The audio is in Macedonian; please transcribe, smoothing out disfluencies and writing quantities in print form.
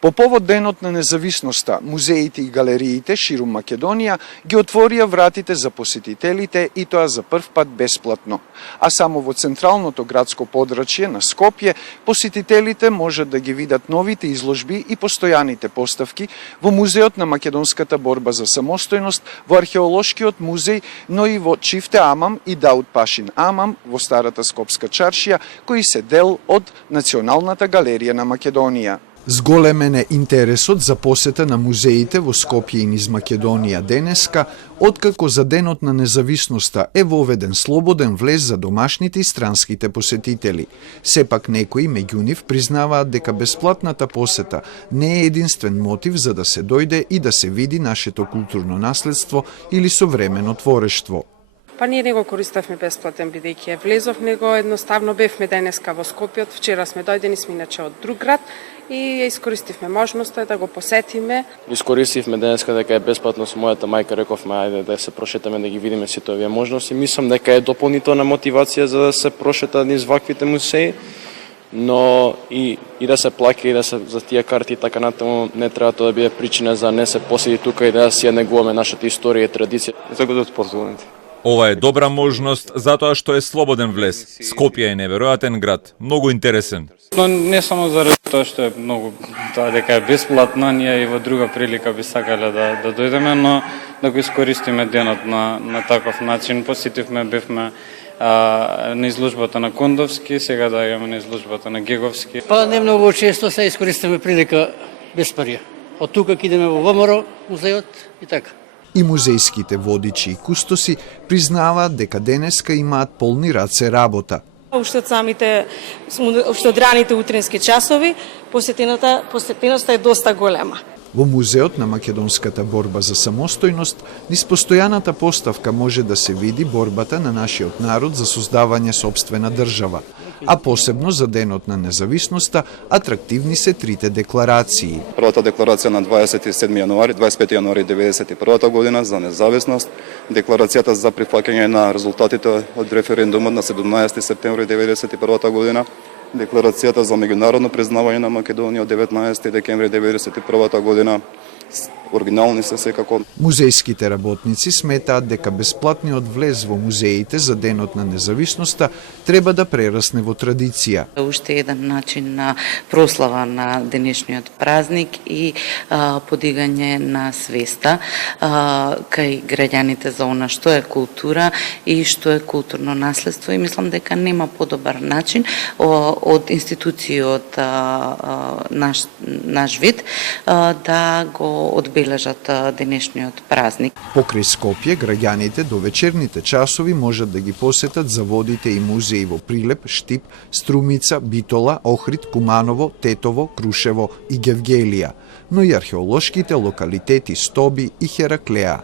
По повод Денот на независноста, музеите и галериите ширум Македонија ги отворија вратите за посетителите и тоа за прв пат бесплатно. А само во централното градско подрачје на Скопје, посетителите можат да ги видат новите изложби и постојаните поставки во Музеот на македонската борба за самостојност, во Археолошкиот музеј, но и во Чифте Амам и Дауд Пашин Амам во Старата Скопска чаршија, кои се дел од Националната галерија на Македонија. Зголемен е интересот за посета на музеите во Скопје и низ Македонија денеска, откако за Денот на независноста е воведен слободен влез за домашните и странските посетители. Сепак некои меѓу нив признаваат дека бесплатната посета не е единствен мотив за да се дојде и да се види нашето културно наследство или современо творештво. Па ние не го користевме бесплатен, бидејќи е влезов него, едноставно бевме денеска во Скопје, вчера сме дојдени сме иначе од друг град и ја искористивме можноста да го посетиме. Искористивме денеска дека е бесплатно со мојата мајка, рековме ајде да се прошетаме да ги видиме сите овие можности. Мислам дека е дополнителна мотивација за да се прошета низ ваквите музеи, но и да се плаќа и да се за тие карти и така натаму не треба тоа да биде причина за не се поседи тука и да си ја негуваме нашата историја и традиција. За го спортуваните. Ова е добра можност затоа што е слободен влез. Скопје е неверојатен град, многу интересен. Но не само заради тоа што е многу тоа дека е бесплатно, ние и во друга прилика би сакале да дојдеме, но да го искористиме денот на таков начин. Посетивме, бевме на изложбата на Кондовски, сега да имаме на изложбата на Геговски. Па не многу често се искористиме прилика без пари. Од тука идеме во ВМРО, музејот и така. И музејските водичи и кустоси признаваат дека денеска имаат полни раце работа. Уште од раните утрински часови, посетеноста е доста голема. Во Музеот на македонската борба за самостојност, низ постојаната поставка може да се види борбата на нашиот народ за создавање сопствена држава, а посебно за Денот на независноста атрактивни се трите декларации. Првата декларација на 25 јануари 1991 година за независност, декларацијата за прифаќање на резултатите од референдумот на 17 септември 1991 година, декларацијата за меѓународно признавање на Македонија од 19 декември 1991 година. Оригинални се секако. Музејските работници сметаат дека бесплатниот влез во музеите за Денот на независноста треба да прерасне во традиција. Уште еден начин на прослава на денешниот празник и подигање на свеста кај граѓаните за она што е култура и што е културно наследство, и мислам дека нема подобар начин од институции од наш вид да го одбележат денешниот празник. Покрај Скопје, граѓаните до вечерните часови можат да ги посетат заводите и музеи во Прилеп, Штип, Струмица, Битола, Охрид, Куманово, Тетово, Крушево и Гевгелија, но и археолошките локалитети Стоби и Хераклеа.